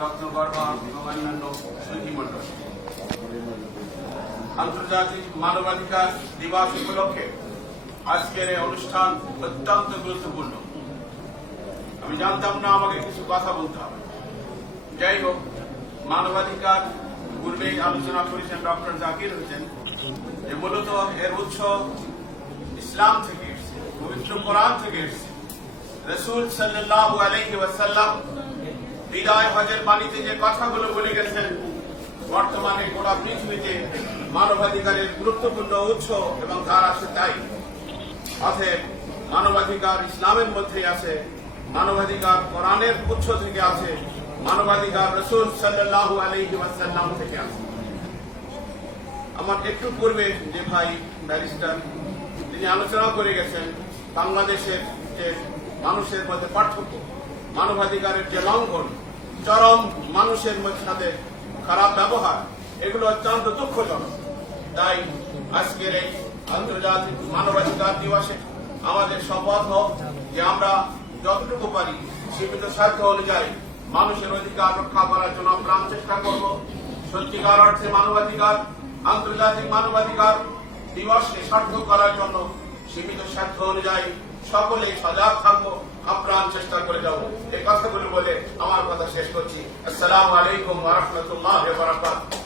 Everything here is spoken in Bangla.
রত্নগর্ভা এবং অন্যান্য সুধীমণ্ডল, আন্তর্জাতিক মানবাধিকার দিবস উপলক্ষে আজকের এই অনুষ্ঠান অত্যন্ত গুরুত্বপূর্ণ। আমি জানতাম না আমাকে কিছু কথা বলতে হবে। যাই হোক, মানবাধিকার পূর্বেই আলোচনা করেছেন ডক্টর জাকির হোসেন যে মূলত এর উৎস ইসলাম থেকে এসেছে, পবিত্র কোরআন থেকে এসেছে। রাসূল সাল্লাল্লাহু আলাইহি ওয়াসাল্লাম বিদায় হজের বাণীতে যে কথাগুলো বলে গেছেন, বর্তমানে গোটা পৃথিবীতে মানবাধিকারের গুরুত্বপূর্ণ উৎস এবং তার আছে তাই। অতএব মানবাধিকার ইসলামের মধ্যে আছে, মানবাধিকার কোরআনের উৎস থেকে আছে, মানবাধিকার রাসূল সাল্লাল্লাহু আলাইহি ওয়াসাল্লাম থেকে আছে। আমার একটু পূর্বে যে ভাই ব্যারিস্টার তিনি আলোচনা করে গেছেন বাংলাদেশের যে মানুষের মধ্যে পার্থক্য, মানবাধিকারের যে লঙ্ঘন, চরম মানুষের সাথে খারাপ ব্যবহার, এগুলো অত্যন্ত দুঃখজনক। তাই আজকের এই আন্তর্জাতিক মানবাধিকার দিবসে আমাদের শপথ হোক যে আমরা যতটুকু পারি সীমিত সাধ্য অনুযায়ী মানুষের অধিকার রক্ষা করার জন্য প্রাণ চেষ্টা করব। সত্যিকার অর্থে মানবাধিকার, আন্তর্জাতিক মানবাধিকার দিবসকে সার্থক করার জন্য সীমিত সাধ্য অনুযায়ী সকলেই সজাগ থাকবো, আপ্রাণ চেষ্টা করে যাব। এই কথাগুলো বলে আমার কথা শেষ করছি। আসসালামু আলাইকুম ওয়া রাহমাতুল্লাহি ওয়া বারাকাতুহু।